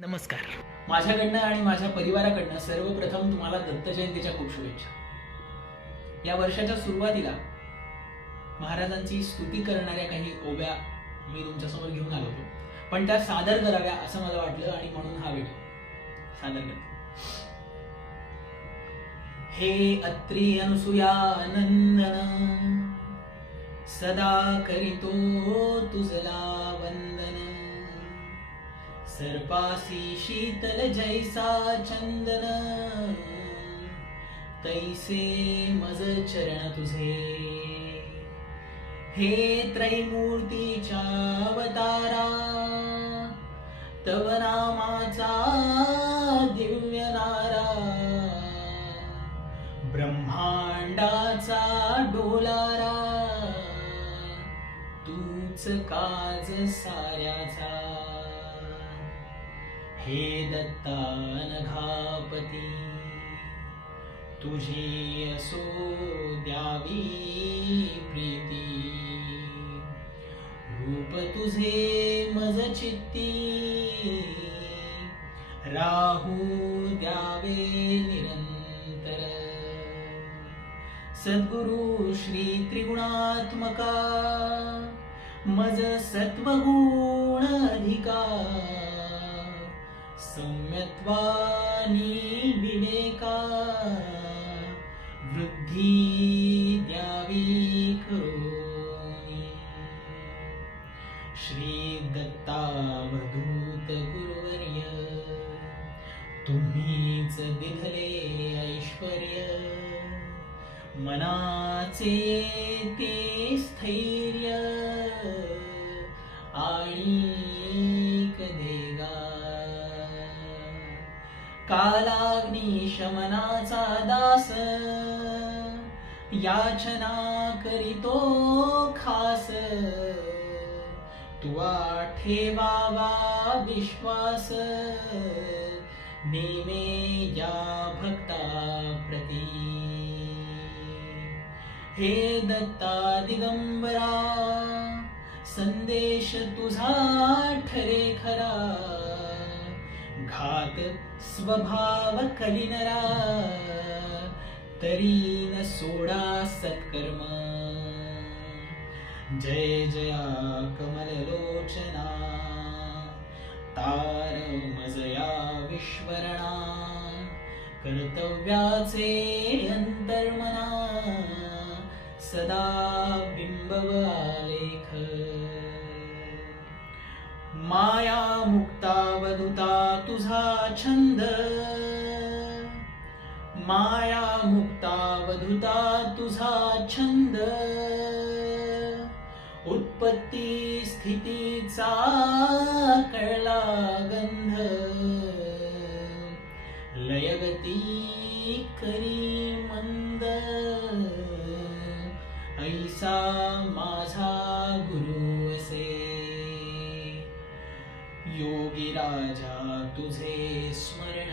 नमस्कार. माझ्याकडनं आणि माझ्या परिवाराकडनं सर्वप्रथम तुम्हाला दत्त जयंतीच्या खूप शुभेच्छा. या वर्षाच्या सुरुवातीला महाराजांची स्तुती करणाऱ्या काही ओव्या मी तुमच्यासमोर घेऊन आलो होतो. पण त्या सादर कराव्या असं मला वाटलं आणि म्हणून हा व्हिडिओ. सादर करतो. हे अत्री अनुसुया नंदन सदा करीतो तुझला. सर्पासी शीतल जैसा चंदन। तैसे मज चरण तुझे? हे त्रैमूर्तीच्या अवतारा तव नामाचा दिव्य नारा। ब्रह्मांडाचा डोलारा तूच काज साऱ्याचा। हे दत्तानघापती तुझी असो द्यावी प्रीती. रूप तुझे मज चित्ती राहू द्यावे निरंतर. सद्गुरु श्री त्रिगुणात्मका मज सत्वगुण अधिका. सम्यत्वानी विवेका वृद्धी द्यावी करोनी श्री गुरुवर्य तुम्हीच दिधले ऐश्वर्य। मनाचे ते स्थैर्य। कालाग्नी शमनाचा दास. याचना करीतो खास. तुवा ठेवावा विश्वास. नेमे या भक्ता प्रती. हे दत्ता दिगंबरा संदेश तुझा ठरे खरा. घात स्वभाव कलिनरा तरी न सोडा सत्कर्म. जय जया कमललोचना तार मजया विश्वरणा कर्तव्याचे अंतर्मना सदा मुक्ता तुझा छंद. माया मुक्ता वधुता तुझा छंद. उत्पत्ती स्थितीचा कळला गंध. लयगती करी मंद. ऐसा मा योगी राजा तुझे स्मरण।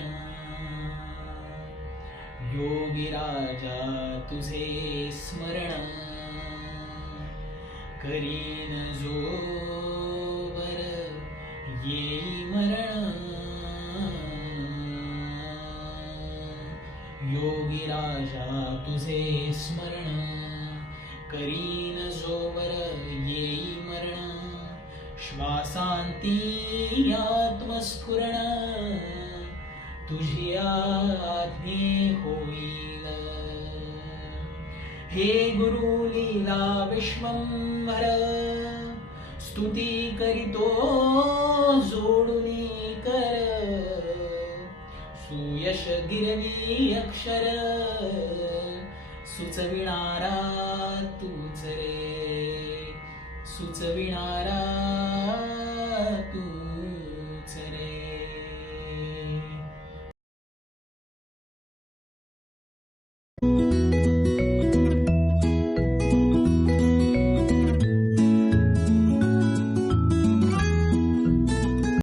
योगी राजा तुझे स्मरण। करीन जोवर ये मरण। योगी राजा तुझे स्मरण। करीन जोवर ये मरण। श्वासांती आत्मस्फुरण तुझी आज्ञे होईल. हे गुरु लीला विश्वंभर स्तुती करितो जोडुनी कर. सुयश गिरवी अक्षर सुचविणारा तूच रे. सुचविणारा तू.